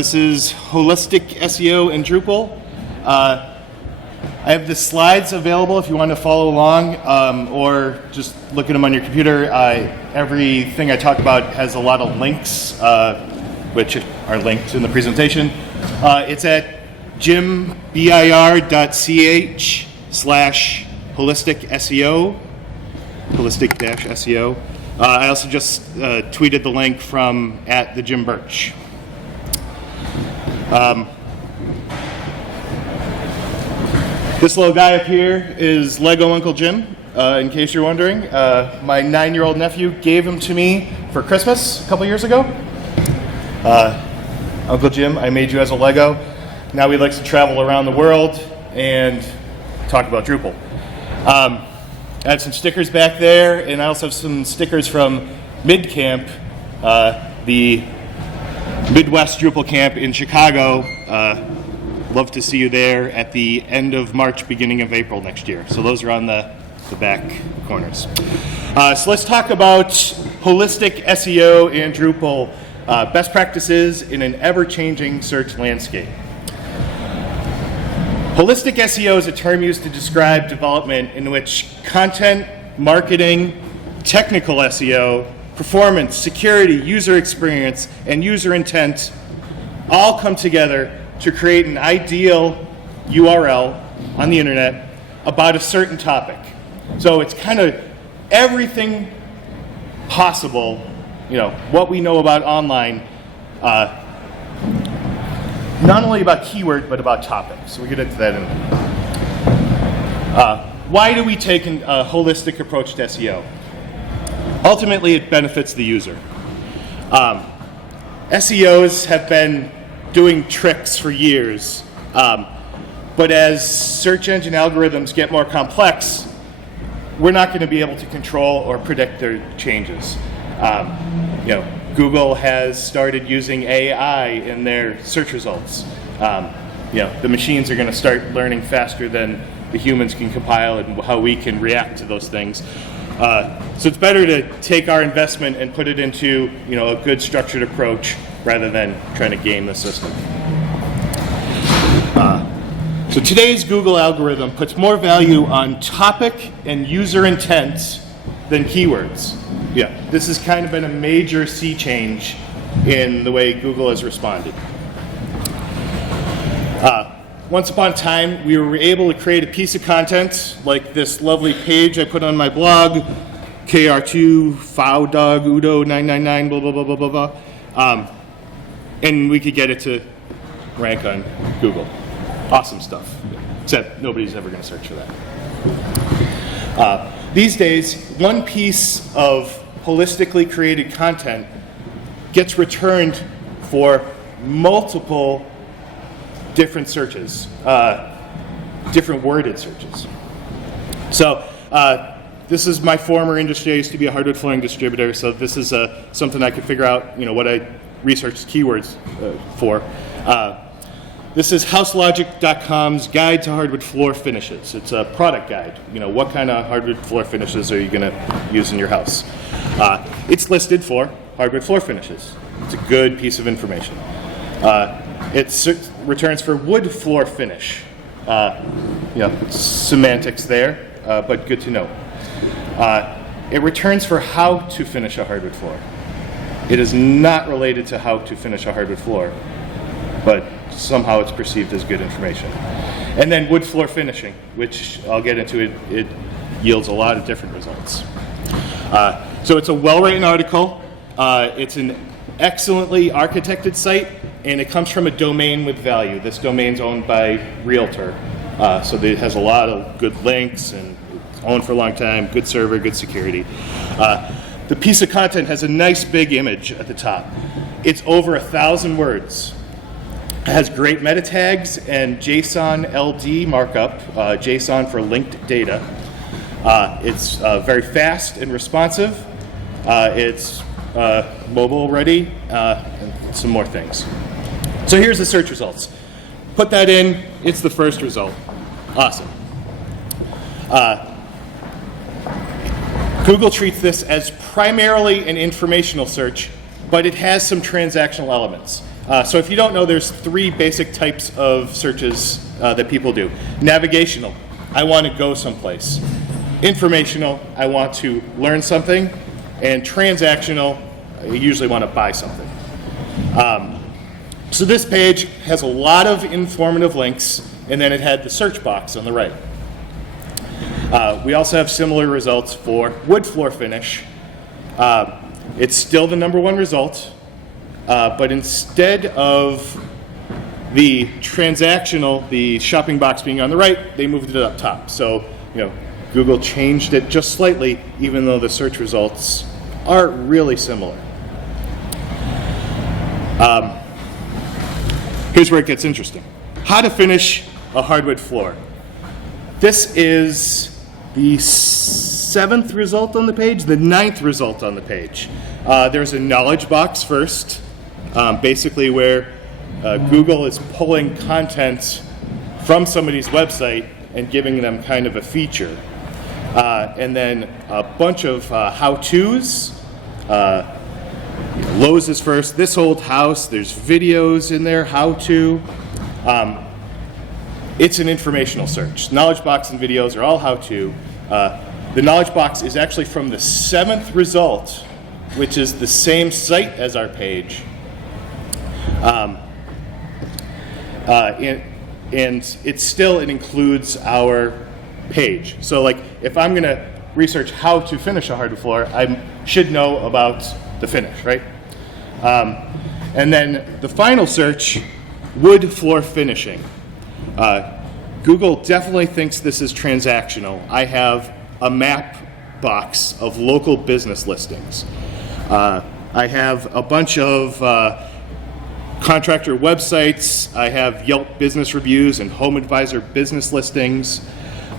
This is Holistic SEO and Drupal. I have the slides available if you want to follow along, or just look at them on your computer. Everything I talk about has a lot of links, which are linked in the presentation. It's at jimbirch.ch/holistic SEO, holistic-SEO. I also just tweeted the link from @thejimbirch. This little guy up here is Lego Uncle Jim, in case you're wondering. My 9-year-old nephew gave him to me for Christmas a couple years ago. Uncle Jim, I made you as a Lego. Now he likes to travel around the world and talk about Drupal. I have some stickers back there, and I also have some stickers from MidCamp, the Midwest Drupal camp in Chicago. Love to see you there at the end of March, beginning of April next year. So those are on the back corners. So let's talk about holistic SEO and Drupal best practices in an ever-changing search landscape. Holistic SEO is a term used to describe development in which content, marketing, technical SEO, performance, security, user experience, and user intent all come together to create an ideal URL on the internet about a certain topic. So it's kind of everything possible, what we know about online, not only about keyword, but about topics. So we'll get into that in a minute. Why do we take a holistic approach to SEO? Ultimately, it benefits the user. SEOs have been doing tricks for years, but as search engine algorithms get more complex, we're not going to be able to control or predict their changes. Google has started using AI in their search results. The machines are going to start learning faster than the humans can compile and how we can react to those things. So it's better to take our investment and put it into a good structured approach rather than trying to game the system. So today's Google algorithm puts more value on topic and user intent than keywords. This has kind of been a major sea change in the way Google has responded. Once upon a time, we were able to create a piece of content like this lovely page I put on my blog, KR2, Fowdog, Udo 999, blah, blah, blah, blah, blah, blah. And we could get it to rank on Google. Awesome stuff. Except nobody's ever going to search for that. These days, one piece of holistically created content gets returned for multiple different searches, different worded searches. So this is my former industry. I used to be a hardwood flooring distributor, so this is something I could figure out, what I researched keywords for. This is HouseLogic.com's Guide to Hardwood Floor Finishes. It's a product guide. What kind of hardwood floor finishes are you going to use in your house? It's listed for hardwood floor finishes. It's a good piece of information. It returns for wood floor finish. It's semantics there, but good to know. It returns for how to finish a hardwood floor. It is not related to how to finish a hardwood floor, but somehow it's perceived as good information. And then wood floor finishing, which I'll get into, it yields a lot of different results. So it's a well-written article. It's an excellently architected site, and it comes from a domain with value. This domain's owned by Realtor, so it has a lot of good links, and it's owned for a long time, good server, good security. The piece of content has a nice big image at the top. It's over 1,000 words. It has great meta tags and JSONLD markup, JSON for linked data. It's very fast and responsive. It's mobile ready, and some more things. So here's the search results. Put that in, it's the first result. Awesome. Google treats this as primarily an informational search, but it has some transactional elements. So if you don't know, there's 3 basic types of searches that people do. Navigational, I want to go someplace. Informational, I want to learn something. And transactional, I usually want to buy something. So this page has a lot of informative links, and then it had the search box on the right. We also have similar results for wood floor finish. It's still the #1 result, but instead of the transactional, the shopping box being on the right, they moved it up top. So, Google changed it just slightly, even though the search results are really similar. Here's where it gets interesting. How to finish a hardwood floor. This is the 7th result on the page, the 9th result on the page. There's a knowledge box first, basically where Google is pulling content from somebody's website and giving them kind of a feature. And then a bunch of how-tos. Lowe's is first. This old house, there's videos in there, how-to. It's an informational search. Knowledge box and videos are all how-to. The knowledge box is actually from the 7th result, which is the same site as our page. And it includes our page. So like if I'm going to research how to finish a hardwood floor, I should know about the finish, right? And then the final search, wood floor finishing. Google definitely thinks this is transactional. I have a map box of local business listings. I have a bunch of contractor websites. I have Yelp business reviews and Home Advisor business listings.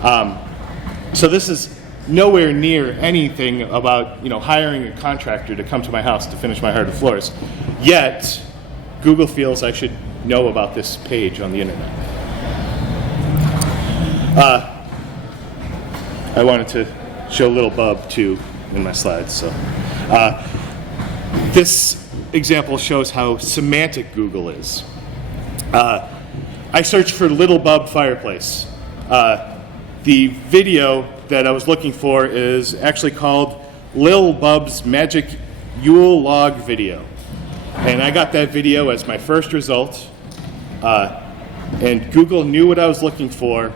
So this is nowhere near anything about hiring a contractor to come to my house to finish my hardwood floors. Yet, Google feels I should know about this page on the internet. I wanted to show little Bub too in my slides. So this example shows how semantic Google is. I searched for Little Bub fireplace. The video that I was looking for is actually called Lil Bub's Magic Yule Log Video. And I got that video as my first result. And Google knew what I was looking for,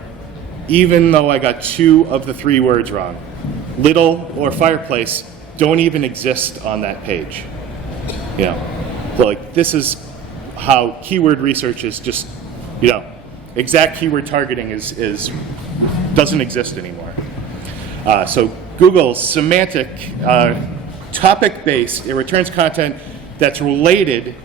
even though I got 2 of the 3 words wrong. Little or fireplace don't even exist on that page. Like this is how keyword research is just, exact keyword targeting is doesn't exist anymore. So Google's semantic, topic-based, it returns content that's related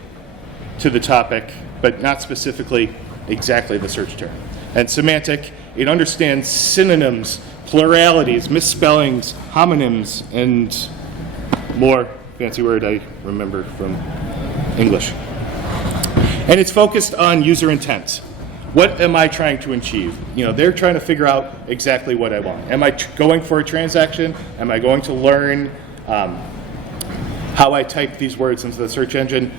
to the topic, but not specifically exactly the search term. And semantic, it understands synonyms, pluralities, misspellings, homonyms, and more fancy word I remember from English. And it's focused on user intent. What am I trying to achieve? They're trying to figure out exactly what I want. Am I going for a transaction? Am I going to learn how I type these words into the search engine?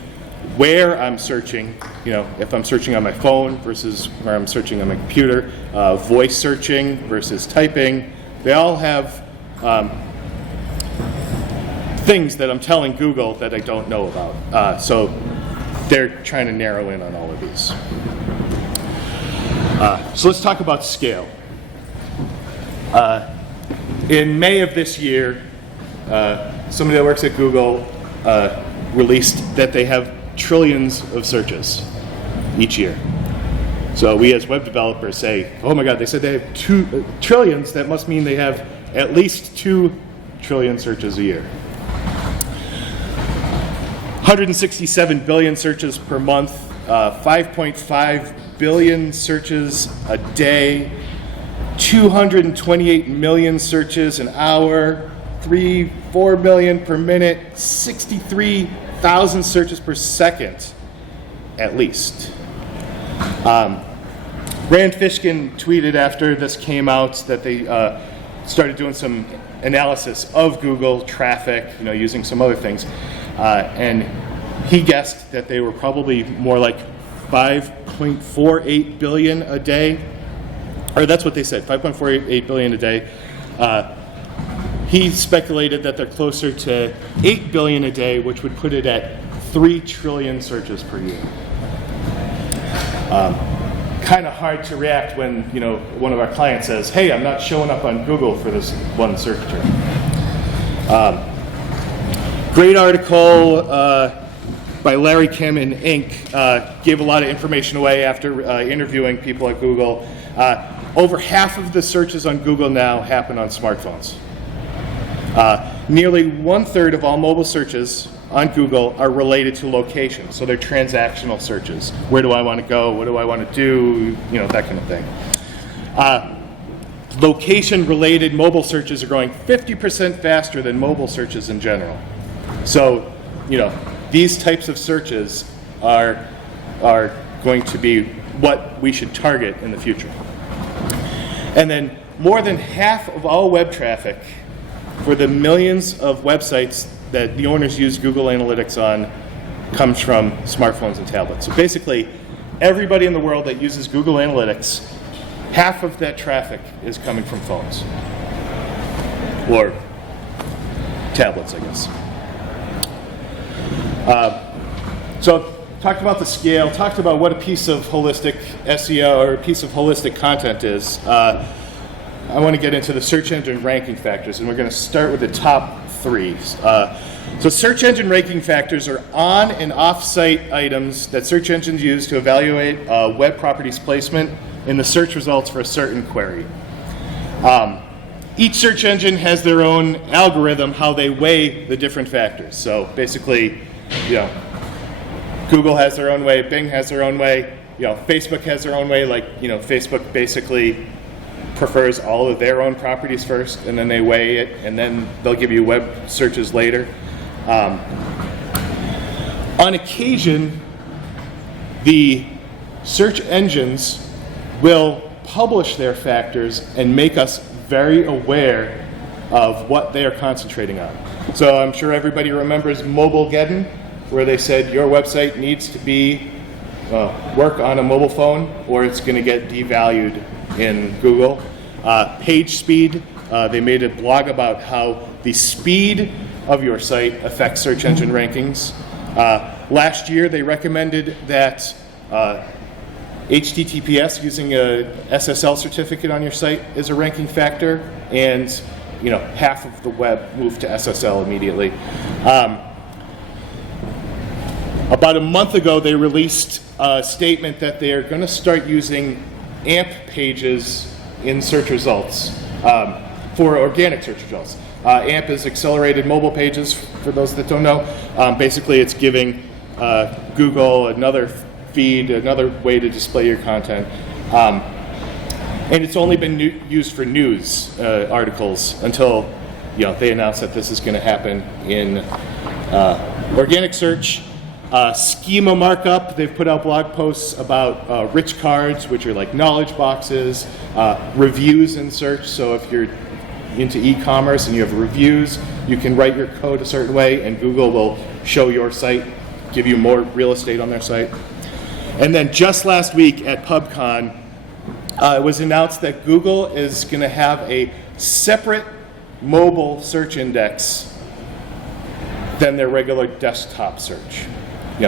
Where I'm searching, if I'm searching on my phone versus where I'm searching on my computer, voice searching versus typing. They all have things that I'm telling Google that I don't know about. So they're trying to narrow in on all of these. So let's talk about scale. In May of this year, somebody that works at Google released that they have trillions of searches each year. So we as web developers say, oh my God, they said they have 2 trillions. That must mean they have at least 2 trillion searches a year. 167 billion searches per month, 5.5 billion searches a day, 228 million searches an hour, 4 million per minute, 63,000 searches per second, at least. Rand Fishkin tweeted after this came out that they started doing some analysis of Google traffic, using some other things, and he guessed that they were probably more like 5.48 billion a day, or that's what they said, 5.48 billion a day. He speculated that they're closer to 8 billion a day, which would put it at 3 trillion searches per year. Kind of hard to react when one of our clients says, "Hey, I'm not showing up on Google for this one search term." Great article by Larry Kim in Inc. Gave a lot of information away after interviewing people at Google. Over half of the searches on Google now happen on smartphones. Nearly 1/3 of all mobile searches on Google are related to location, so they're transactional searches. Where do I want to go? What do I want to do? That kind of thing. Location-related mobile searches are growing 50% faster than mobile searches in general. So, these types of searches are going to be what we should target in the future. And then more than half of all web traffic for the millions of websites that the owners use Google Analytics on comes from smartphones and tablets. So basically, everybody in the world that uses Google Analytics, half of that traffic is coming from phones. Or tablets, I guess. So talked about the scale, talked about what a piece of holistic SEO or a piece of holistic content is. I want to get into the search engine ranking factors, and we're going to start with the top 3. So search engine ranking factors are on and off-site items that search engines use to evaluate web properties placement in the search results for a certain query. Each search engine has their own algorithm how they weigh the different factors. So basically, Google has their own way, Bing has their own way, Facebook has their own way. Like, Facebook basically prefers all of their own properties first, and then they weigh it, and then they'll give you web searches later. On occasion, the search engines will publish their factors and make us very aware of what they are concentrating on. So I'm sure everybody remembers Mobilegeddon, where they said your website needs to be work on a mobile phone or it's going to get devalued in Google. Page speed, they made a blog about how the speed of your site affects search engine rankings. Last year they recommended that HTTPS using a SSL certificate on your site is a ranking factor, and half of the web moved to SSL immediately. About a month ago, they released a statement that they are going to start using AMP pages in search results for organic search results. AMP is accelerated mobile pages, for those that don't know. Basically, it's giving Google another feed, another way to display your content. And it's only been used for news articles until they announced that this is going to happen in organic search. Schema markup, they've put out blog posts about rich cards, which are like knowledge boxes, reviews in search. So if you're into e-commerce and you have reviews, you can write your code a certain way and Google will show your site, give you more real estate on their site. And then just last week at PubCon, it was announced that Google is going to have a separate mobile search index than their regular desktop search.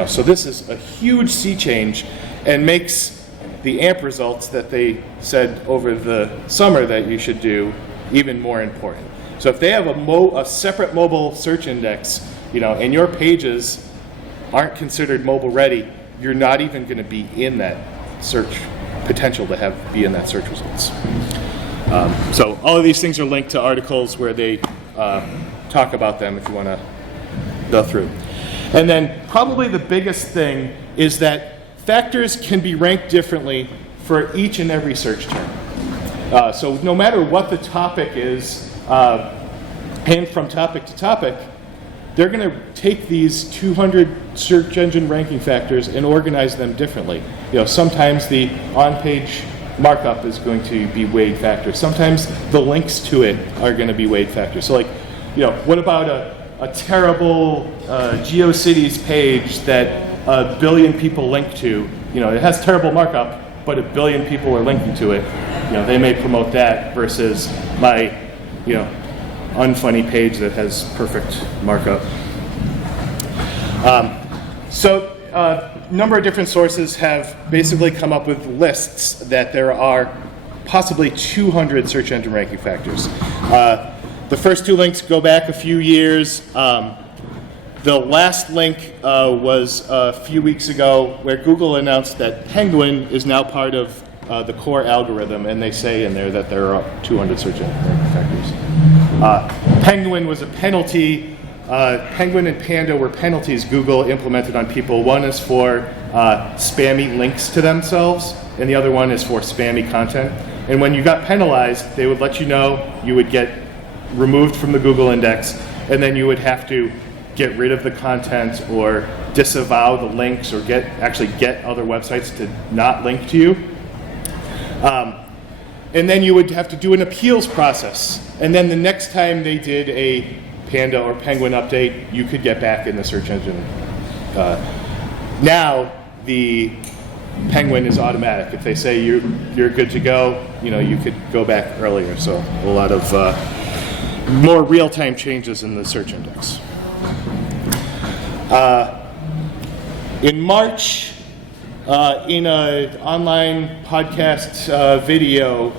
So this is a huge sea change and makes the AMP results that they said over the summer that you should do even more important. So if they have a separate mobile search index, and your pages aren't considered mobile ready, you're not even going to be in that search potential to be in that search results. So all of these things are linked to articles where they talk about them if you want to go through. And then probably the biggest thing is that factors can be ranked differently for each and every search term. So no matter what the topic is, and from topic to topic, they're going to take these 200 search engine ranking factors and organize them differently. Sometimes the on-page markup is going to be weighed factors. Sometimes the links to it are going to be weighed factors. So what about a a terrible GeoCities page that 1 billion people link to, it has terrible markup, but 1 billion people are linking to it, they may promote that versus my, unfunny page that has perfect markup. So a number of different sources have basically come up with lists that there are possibly 200 search engine ranking factors. The first 2 links go back a few years. The last link was a few weeks ago where Google announced that Penguin is now part of the core algorithm, and they say in there that there are 200 search engine ranking factors. Penguin was a penalty. Penguin and Panda were penalties Google implemented on people. One is for spammy links to themselves, and the other one is for spammy content. And when you got penalized, they would let you know, you would get removed from the Google index, and then you would have to get rid of the content or disavow the links or actually get other websites to not link to you. And then you would have to do an appeals process. And then the next time they did a Panda or Penguin update, you could get back in the search engine. Now the Penguin is automatic. If they say you're good to go, you could go back earlier. So a lot of more real-time changes in the search index. In March, in an online podcast video,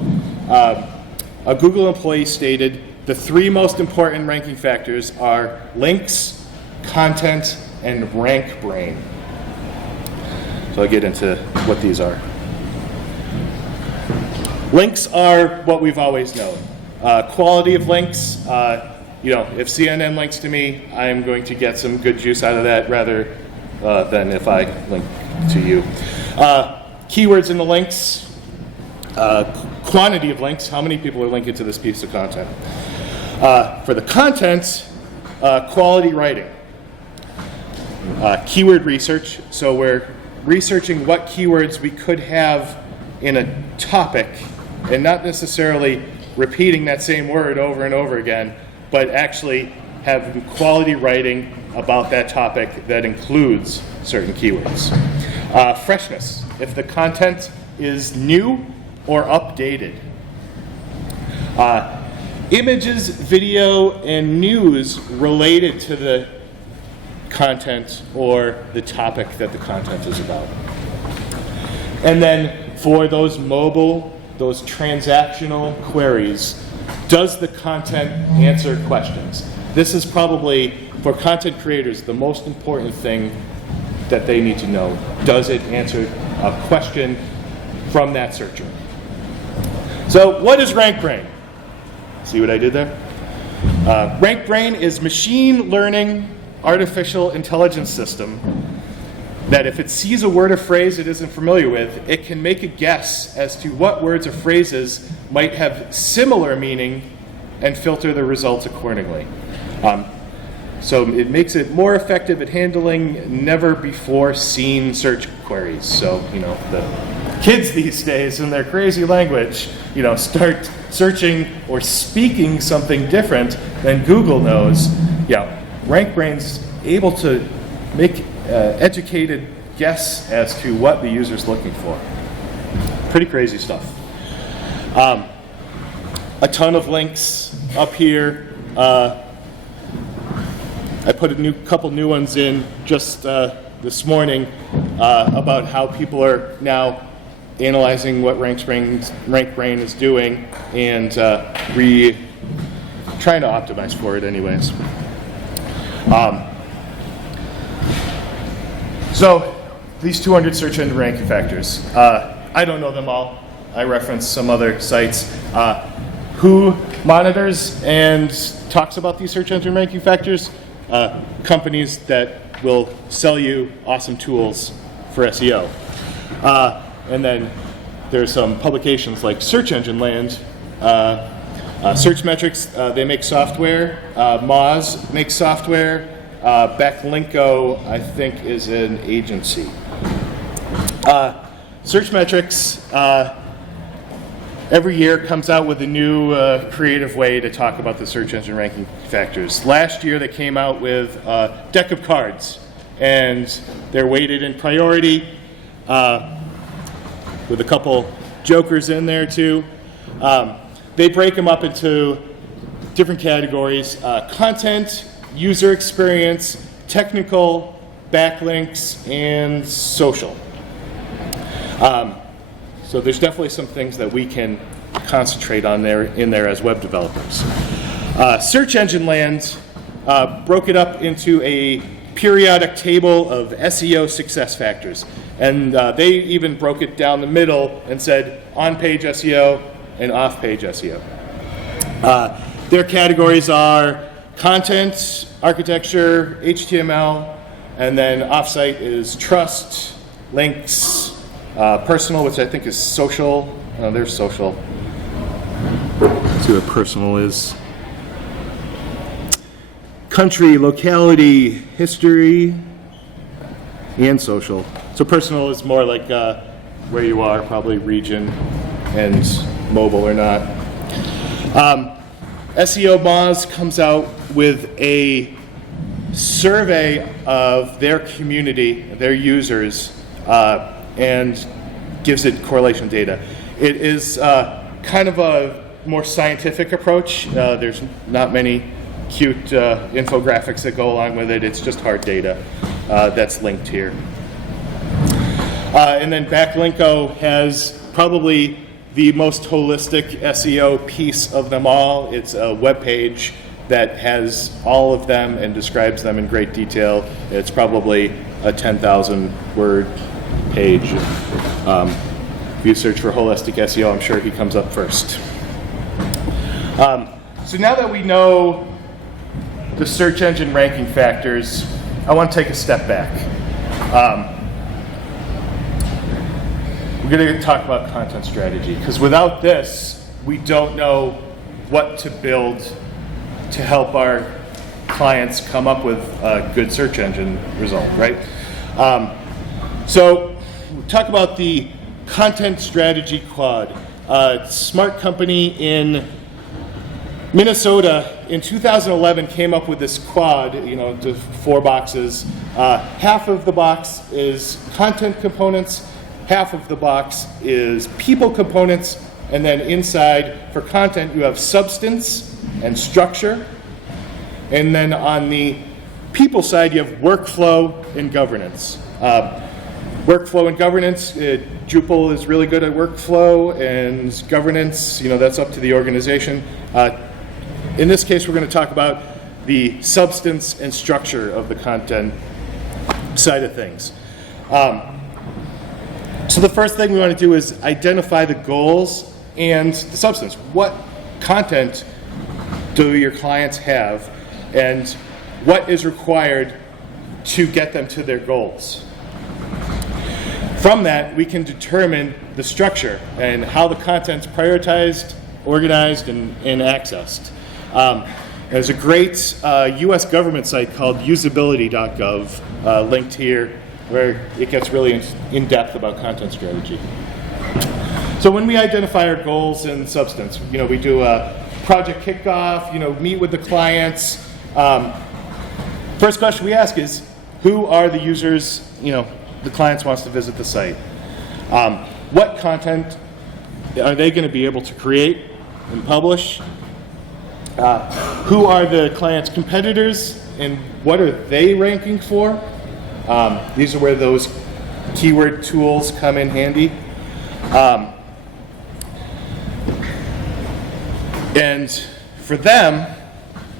a Google employee stated the 3 most important ranking factors are links, content, and RankBrain. So I'll get into what these are. Links are what we've always known. Quality of links, if CNN links to me, I'm going to get some good juice out of that rather than if I link to you. Keywords in the links, quantity of links, how many people are linking to this piece of content. For the content, quality writing. Keyword research, so we're researching what keywords we could have in a topic and not necessarily repeating that same word over and over again, but actually having quality writing about that topic that includes certain keywords. Freshness, if the content is new or updated. Images, video, and news related to the content or the topic that the content is about. And then for those mobile, those transactional queries, does the content answer questions? This is probably, for content creators, the most important thing that they need to know. Does it answer a question from that searcher? So what is RankBrain? See what I did there? RankBrain is machine learning artificial intelligence system that if it sees a word or phrase it isn't familiar with, it can make a guess as to what words or phrases might have similar meaning and filter the results accordingly. So it makes it more effective at handling never before seen search queries. So, the kids these days in their crazy language, start searching or speaking something different than Google knows. RankBrain's able to make educated guess as to what the user's looking for. Pretty crazy stuff. A ton of links up here. I put a couple new ones in just this morning about how people are now analyzing what RankBrain is doing and trying to optimize for it anyways. So these 200 search engine ranking factors, I don't know them all. I reference some other sites. Who monitors and talks about these search engine ranking factors? Companies that will sell you awesome tools for SEO. And then there's some publications like Search Engine Land, Searchmetrics, they make software, Moz makes software, Lenco, I think, is an agency. Searchmetrics, every year comes out with a new creative way to talk about the search engine ranking factors. Last year they came out with a deck of cards, and they're weighted in priority with a couple jokers in there too. They break them up into different categories: content, user experience, technical, backlinks, and social. So there's definitely some things that we can concentrate on in there as web developers. Search Engine Land broke it up into a periodic table of SEO success factors. And they even broke it down the middle and said on-page SEO and off-page SEO. Their categories are content, architecture, HTML, and then off-site is trust, links, personal, which I think is social. There's social. Let's see what personal is. Country, locality, history, and social. So personal is more like where you are, probably region, and mobile or not. SEO Bonds comes out with a survey of their community, their users, and gives it correlation data. It is kind of a more scientific approach. There's not many cute infographics that go along with it. It's just hard data that's linked here. And then Lenco has probably the most holistic SEO piece of them all. It's a web page that has all of them and describes them in great detail. It's probably a 10,000 word page. If you search for holistic SEO, I'm sure he comes up first. So now that we know the search engine ranking factors, I want to take a step back. We're going to talk about content strategy, because without this, we don't know what to build to help our clients come up with a good search engine result, right? So we'll talk about the content strategy quad. Smart company in Minnesota in 2011 came up with this quad, to 4 boxes. Half of the box is content components, half of the box is people components, and then inside for content you have substance and structure. And then on the people side you have workflow and governance. Workflow and governance, Drupal is really good at workflow, and governance, that's up to the organization. In this case, we're going to talk about the substance and structure of the content side of things. So the first thing we want to do is identify the goals and the substance. What content do your clients have, and what is required to get them to their goals? From that, we can determine the structure and how the content's prioritized, organized, and accessed. There's a great US government site called usability.gov linked here, where it gets really in-depth about content strategy. So when we identify our goals and substance, we do a project kickoff, meet with the clients. First question we ask is, who are the users, the clients wants to visit the site? What content are they going to be able to create and publish? Who are the client's competitors, and what are they ranking for? These are where those keyword tools come in handy. And for them,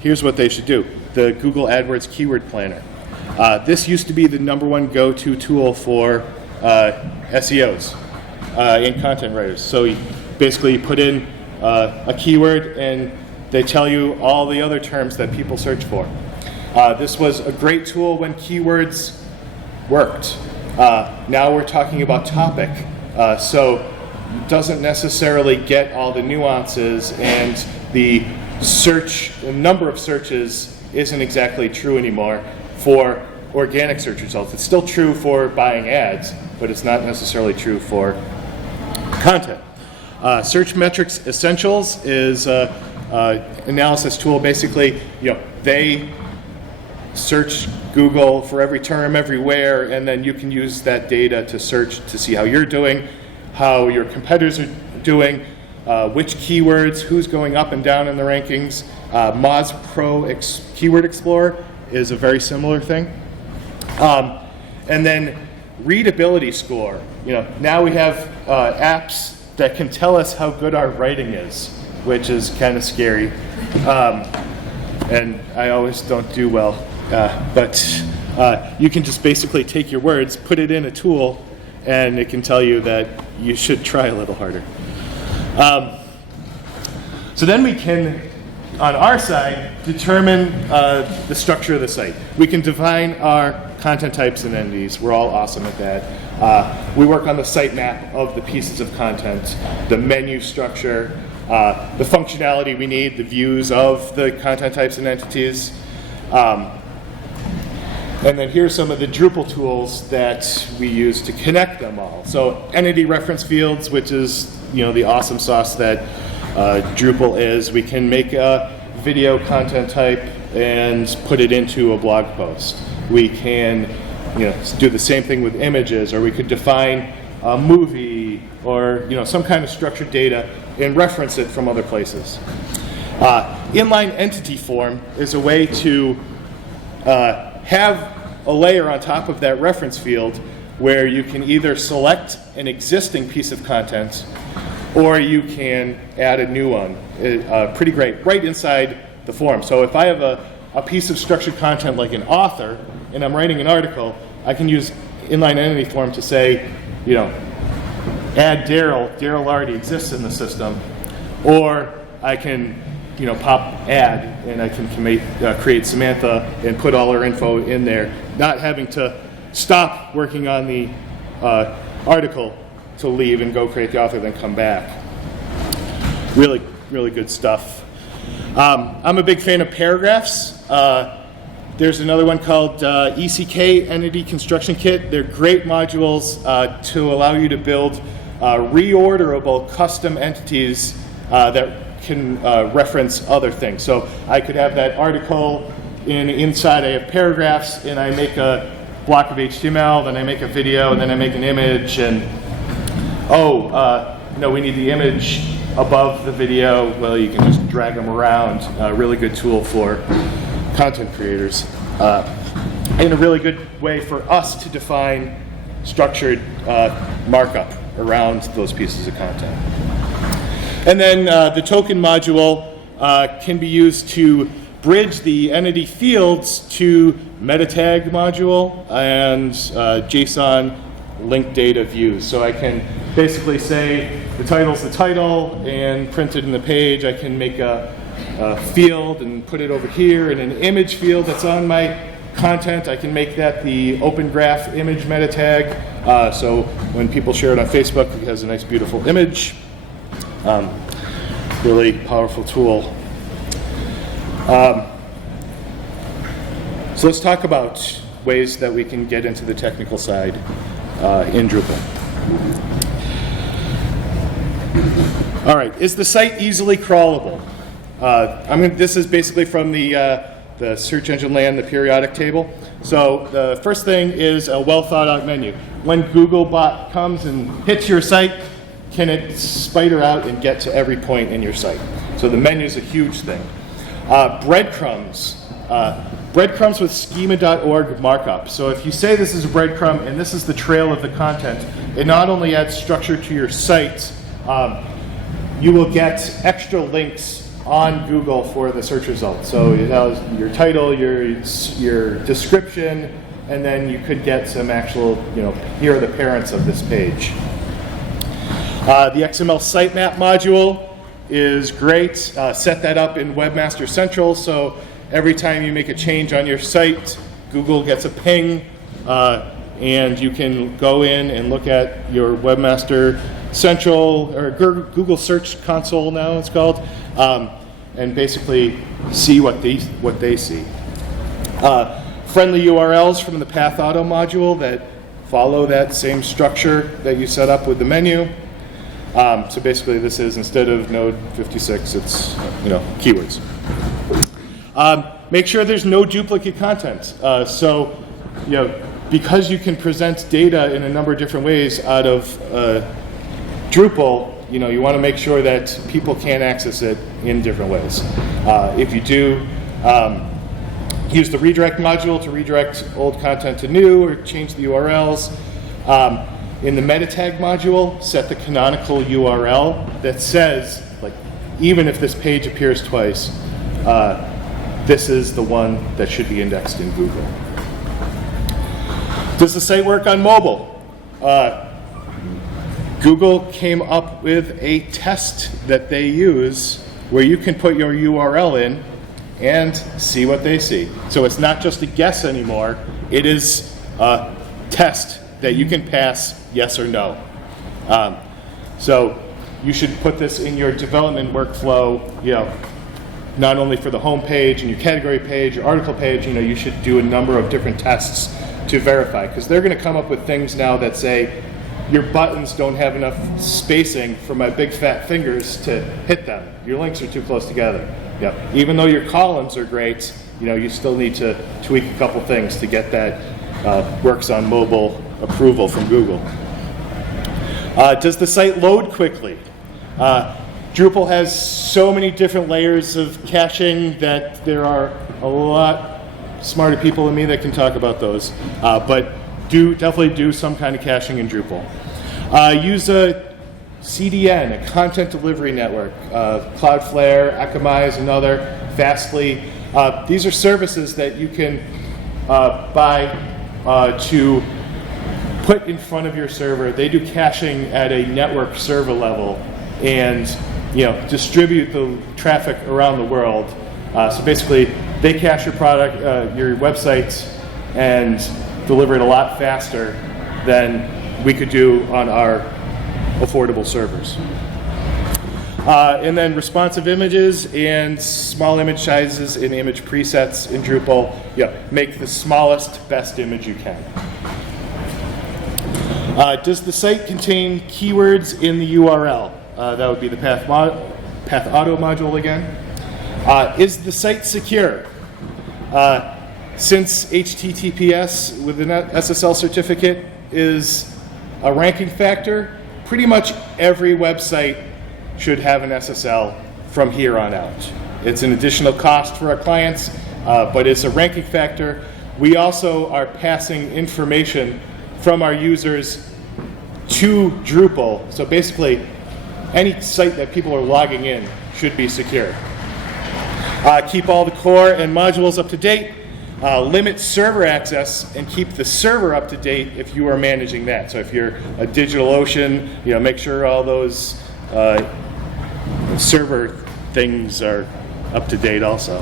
here's what they should do. The Google AdWords Keyword Planner. This used to be the #1 go-to tool for SEOs and content writers. So you basically put in a keyword and they tell you all the other terms that people search for. This was a great tool when keywords worked. Now we're talking about topic. So it doesn't necessarily get all the nuances, and the number of searches isn't exactly true anymore for organic search results. It's still true for buying ads, but it's not necessarily true for content. Searchmetrics Essentials is an analysis tool. Basically, they search Google for every term everywhere, and then you can use that data to search to see how you're doing, how your competitors are doing, which keywords, who's going up and down in the rankings. Moz Pro Keyword Explorer is a very similar thing. And then readability score. Now we have apps that can tell us how good our writing is, which is kind of scary. And I always don't do well. But you can just basically take your words, put it in a tool, and it can tell you that you should try a little harder. So then we can, on our side, determine the structure of the site. We can define our content types and entities. We're all awesome at that. We work on the sitemap of the pieces of content, the menu structure, the functionality we need, the views of the content types and entities. And then here's some of the Drupal tools that we use to connect them all. So entity reference fields, which is the awesome sauce that Drupal is. We can make a video content type and put it into a blog post. We can do the same thing with images, or we could define a movie or some kind of structured data and reference it from other places. Inline entity form is a way to have a layer on top of that reference field where you can either select an existing piece of content or you can add a new one. Pretty great, right inside the form. So if I have a piece of structured content like an author and I'm writing an article, I can use inline entity form to say, add Daryl. Daryl already exists in the system. Or I can pop add, and I can create Samantha and put all her info in there, not having to stop working on the article to leave and go create the author, then come back. Really, really good stuff. I'm a big fan of paragraphs. There's another one called ECK, Entity Construction Kit. They're great modules to allow you to build reorderable custom entities that can reference other things. So I could have that article, inside I have paragraphs, and I make a block of HTML, then I make a video, and then I make an image, and we need the image above the video. Well, you can just drag them around. A really good tool for content creators. And a really good way for us to define structured markup around those pieces of content. And then the token module can be used to bridge the entity fields to meta tag module and JSON linked data views. So I can basically say the title's the title and print it in the page. I can make a field and put it over here, and an image field that's on my content, I can make that the open graph image meta tag. So when people share it on Facebook, it has a nice beautiful image. Really powerful tool. So let's talk about ways that we can get into the technical side in Drupal. All right, is the site easily crawlable? This is basically from the search engine land, the periodic table. So the first thing is a well thought out menu. When Googlebot comes and hits your site, can it spider out and get to every point in your site? So the menu is a huge thing. Breadcrumbs. Breadcrumbs with schema.org markup. So if you say this is a breadcrumb and this is the trail of the content, it not only adds structure to your site, you will get extra links on Google for the search results. So it has your title, your description, and then you could get some actual, here are the parents of this page. The XML sitemap module is great. Set that up in Webmaster Central, so every time you make a change on your site, Google gets a ping, and you can go in and look at your Webmaster Central, or Google Search Console now it's called, and basically see what they see. Friendly URLs from the Path Auto module that follow that same structure that you set up with the menu. So basically this is, instead of node 56, it's keywords. Make sure there's no duplicate content. Because you can present data in a number of different ways out of Drupal, you want to make sure that people can access it in different ways. If you do, use the redirect module to redirect old content to new or change the URLs. In the meta tag module, set the canonical URL that says, even if this page appears twice, this is the one that should be indexed in Google. Does the site work on mobile? Google came up with a test that they use where you can put your URL in and see what they see. So it's not just a guess anymore. It is a test that you can pass yes or no. So you should put this in your development workflow, not only for the home page and your category page, your article page, you should do a number of different tests to verify, because they're going to come up with things now that say your buttons don't have enough spacing for my big fat fingers to hit them. Your links are too close together. Even though your columns are great, you still need to tweak a couple things to get that works on mobile approval from Google. Does the site load quickly? Drupal has so many different layers of caching that there are a lot smarter people than me that can talk about those. But definitely do some kind of caching in Drupal. Use a CDN, a content delivery network. Cloudflare, Akamai, another, Fastly. These are services that you can buy to put in front of your server. They do caching at a network server level and distribute the traffic around the world. So basically, they cache your product, your website, and deliver it a lot faster than we could do on our affordable servers. And then responsive images and small image sizes in image presets in Drupal. Make the smallest, best image you can. Does the site contain keywords in the URL? That would be the path auto module again. Is the site secure? Since HTTPS with an SSL certificate is a ranking factor, pretty much every website should have an SSL from here on out. It's an additional cost for our clients, but it's a ranking factor. We also are passing information from our users to Drupal. So basically, any site that people are logging in should be secure. Keep all the core and modules up to date. Limit server access and keep the server up to date if you are managing that. So if you're a DigitalOcean, make sure all those server things are up to date also.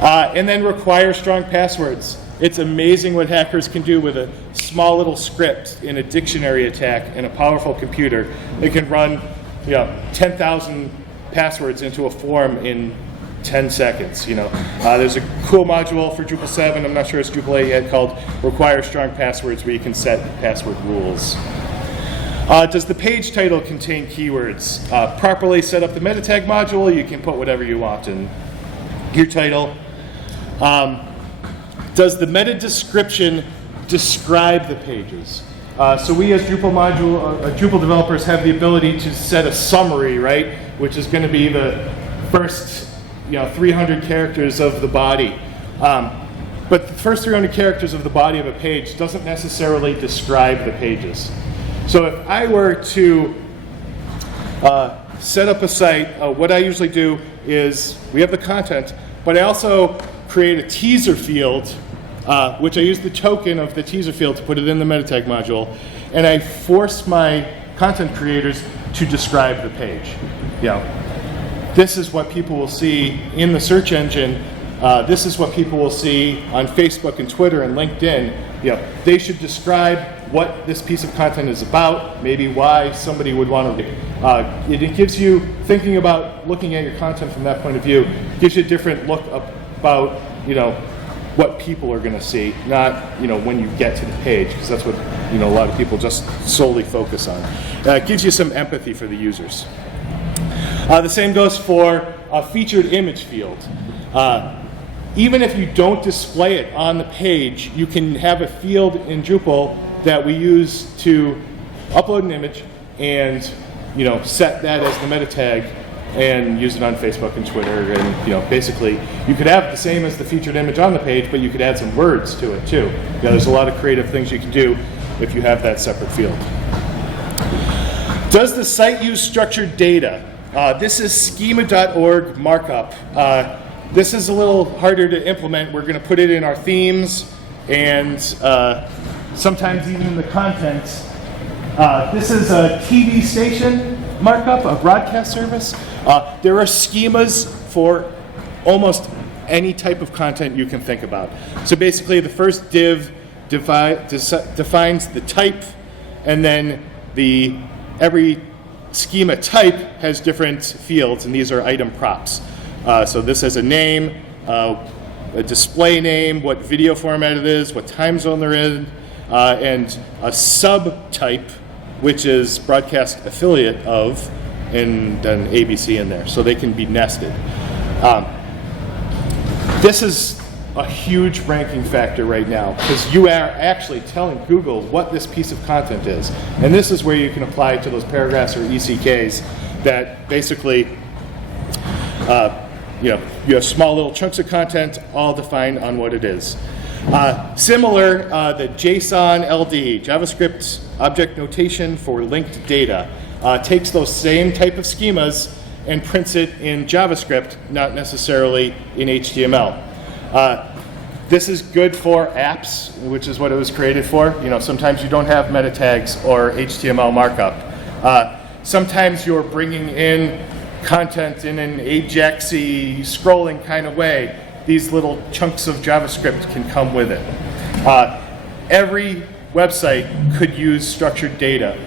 And then require strong passwords. It's amazing what hackers can do with a small little script in a dictionary attack and a powerful computer. They can run 10,000 passwords into a form in 10 seconds. There's a cool module for Drupal 7, I'm not sure it's Drupal 8 yet, called Require Strong Passwords, where you can set password rules. Does the page title contain keywords? Properly set up the meta tag module, you can put whatever you want in your title. Does the meta description describe the pages? So we as Drupal developers have the ability to set a summary, right? Which is going to be the first 300 characters of the body. But the first 300 characters of the body of a page doesn't necessarily describe the pages. So if I were to set up a site, what I usually do is we have the content, but I also create a teaser field, which I use the token of the teaser field to put it in the meta tag module, and I force my content creators to describe the page. This is what people will see in the search engine. This is what people will see on Facebook and Twitter and LinkedIn. They should describe what this piece of content is about, maybe why somebody would want to read it. It gives you, thinking about looking at your content from that point of view, gives you a different look about, what people are going to see, not when you get to the page, because that's what a lot of people just solely focus on. It gives you some empathy for the users. The same goes for a featured image field. Even if you don't display it on the page, you can have a field in Drupal that we use to upload an image and set that as the meta tag and use it on Facebook and Twitter, and basically you could have the same as the featured image on the page, but you could add some words to it too. There's a lot of creative things you can do if you have that separate field. Does the site use structured data? This is schema.org markup. This is a little harder to implement. We're going to put it in our themes and sometimes even in the content. This is a TV station markup, a broadcast service. There are schemas for almost any type of content you can think about. So basically the first div defines the type, and then every schema type has different fields, and these are item props. So this has a name, a display name, what video format it is, what time zone they're in, and a subtype, which is broadcast affiliate of, and then ABC in there. So they can be nested. This is a huge ranking factor right now, because you are actually telling Google what this piece of content is. And this is where you can apply to those paragraphs or ECKs that basically, you have small little chunks of content all defined on what it is. Similar, the JSONLD, JavaScript Object Notation for Linked Data, takes those same type of schemas and prints it in JavaScript, not necessarily in HTML. This is good for apps, which is what it was created for. Sometimes you don't have meta tags or HTML markup. Sometimes you're bringing in content in an Ajax-y scrolling kind of way. These little chunks of JavaScript can come with it. Every website could use structured data.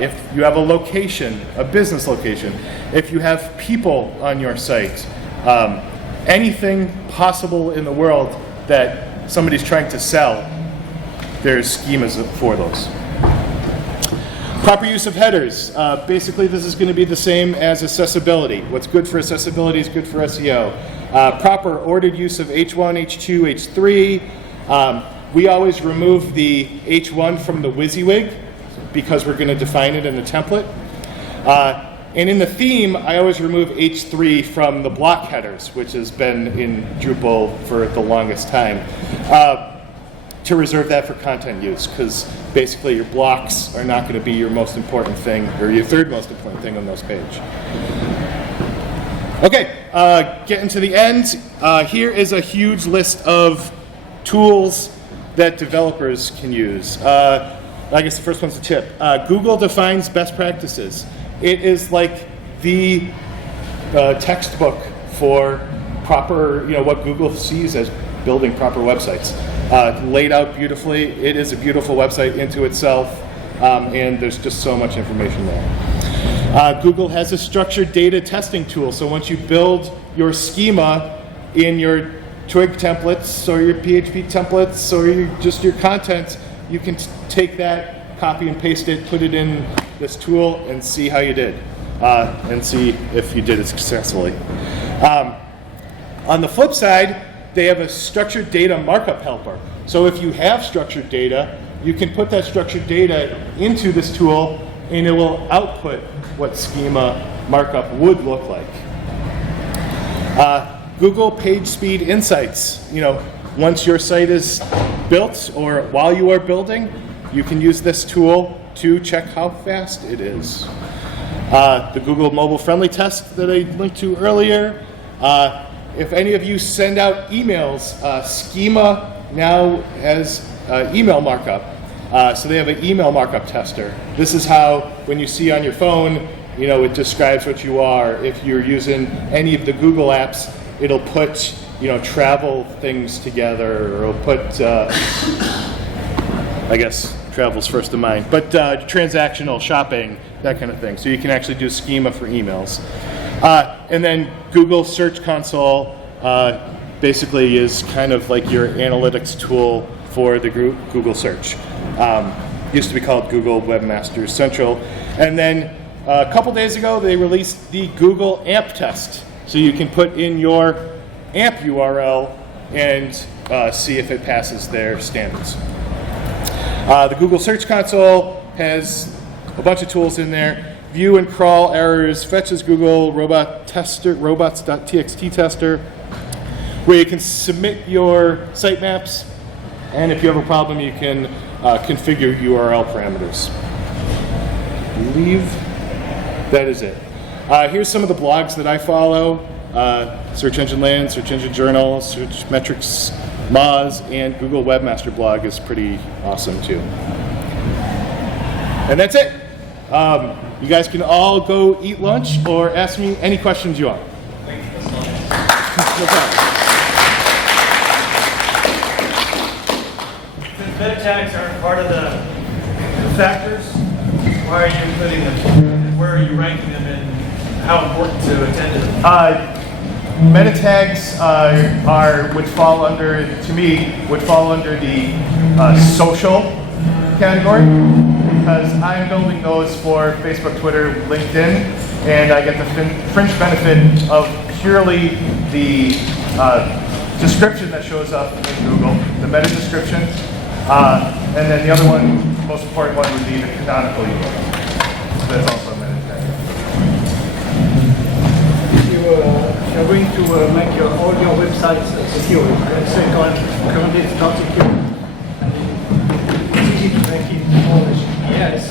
If you have a location, a business location, if you have people on your site, anything possible in the world that somebody's trying to sell, there's schemas for those. Proper use of headers. Basically, this is going to be the same as accessibility. What's good for accessibility is good for SEO. Proper ordered use of H1, H2, H3. We always remove the H1 from the WYSIWYG because we're going to define it in the template. And in the theme, I always remove H3 from the block headers, which has been in Drupal for the longest time, to reserve that for content use, because basically your blocks are not going to be your most important thing, or your third most important thing on those page. Okay, getting to the end, here is a huge list of tools that developers can use. I guess the first one's a tip. Google defines best practices. It is like the textbook for proper, what Google sees as building proper websites. Laid out beautifully. It is a beautiful website into itself, and there's just so much information there. Google has a structured data testing tool, so once you build your schema in your Twig templates or your PHP templates or just your content, you can take that, copy and paste it, put it in this tool, and see how you did, and see if you did it successfully. On the flip side, they have a structured data markup helper. So if you have structured data, you can put that structured data into this tool, and it will output what schema markup would look like. Google Page Speed Insights. Once your site is built or while you are building, you can use this tool to check how fast it is. The Google Mobile Friendly Test that I linked to earlier. If any of you send out emails, Schema now has email markup. So they have an email markup tester. This is how, when you see on your phone, it describes what you are. If you're using any of the Google apps, it'll put, travel things together, or it'll put, I guess travel's first in mind, but transactional, shopping, that kind of thing. So you can actually do schema for emails. And then Google Search Console basically is kind of like your analytics tool for the Google search. Used to be called Google Webmasters Central. And then a couple days ago, they released the Google AMP test. So you can put in your AMP URL and see if it passes their standards. The Google Search Console has a bunch of tools in there. View and crawl errors, fetches Google robot tester, robots.txt tester, where you can submit your sitemaps, and if you have a problem, you can configure URL parameters. I believe that is it. Here's some of the blogs that I follow. Search Engine Land, Search Engine Journal, Searchmetrics, Moz, and Google Webmaster blog is pretty awesome too. And that's it. You guys can all go eat lunch or ask me any questions you want. Thank you. No problem. Since meta tags aren't part of the factors, why are you including them? And where are you ranking them, and how important to attend to them? Meta tags would fall under, to me, would fall under the social category, because I'm building those for Facebook, Twitter, LinkedIn, and I get the fringe benefit of purely the description that shows up in Google, the meta description, and then the other one, most important one, would be the canonical URL. That's also a meta tag. You're going to make all your websites secure. Currently it's not secure. It's easy to make it more HTTPS.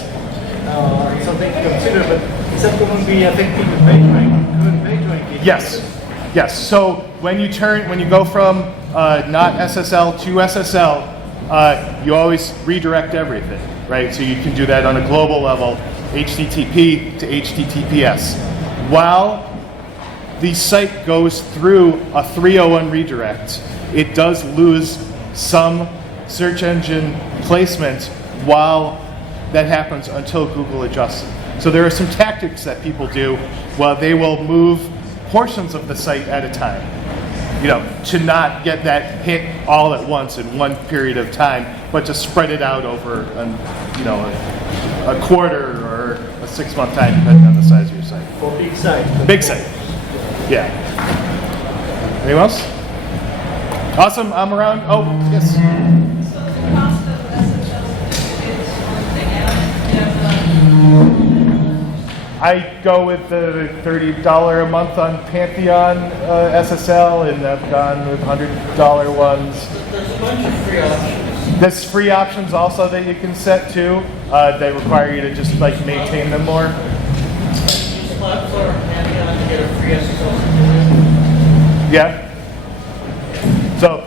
Something to consider, but is that going to be affecting the page ranking? Yes. Yes. So when you go from not SSL to SSL, you always redirect everything, right? So you can do that on a global level, HTTP to HTTPS. While the site goes through a 301 redirect, it does lose some search engine placement while that happens until Google adjusts it. So there are some tactics that people do. Well, they will move portions of the site at a time, to not get that hit all at once in one period of time, but to spread it out over, a quarter or a 6-month time, depending on the size of your site. For big site. Big site. Yeah. Anyone else? Awesome. I'm around. Oh, yes. So the cost of SSL is one thing, I go with the $30 a month on Pantheon SSL, and I've gone with $100 ones. There's a bunch of free options. There's free options also that you can set too. That require you to just maintain them more. Use Cloudflare and Pantheon to get a free SSL. Yeah. So,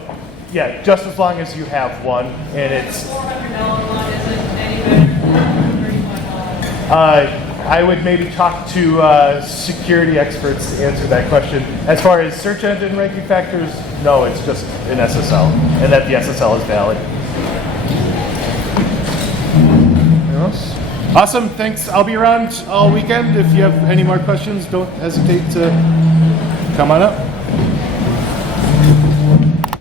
yeah, just as long as you have one, and it's. $400 one isn't any better than $35. I would maybe talk to security experts to answer that question. As far as search engine ranking factors, no, it's just an SSL, and that the SSL is valid. Anyone else? Awesome, thanks. I'll be around all weekend. If you have any more questions, don't hesitate to come on up.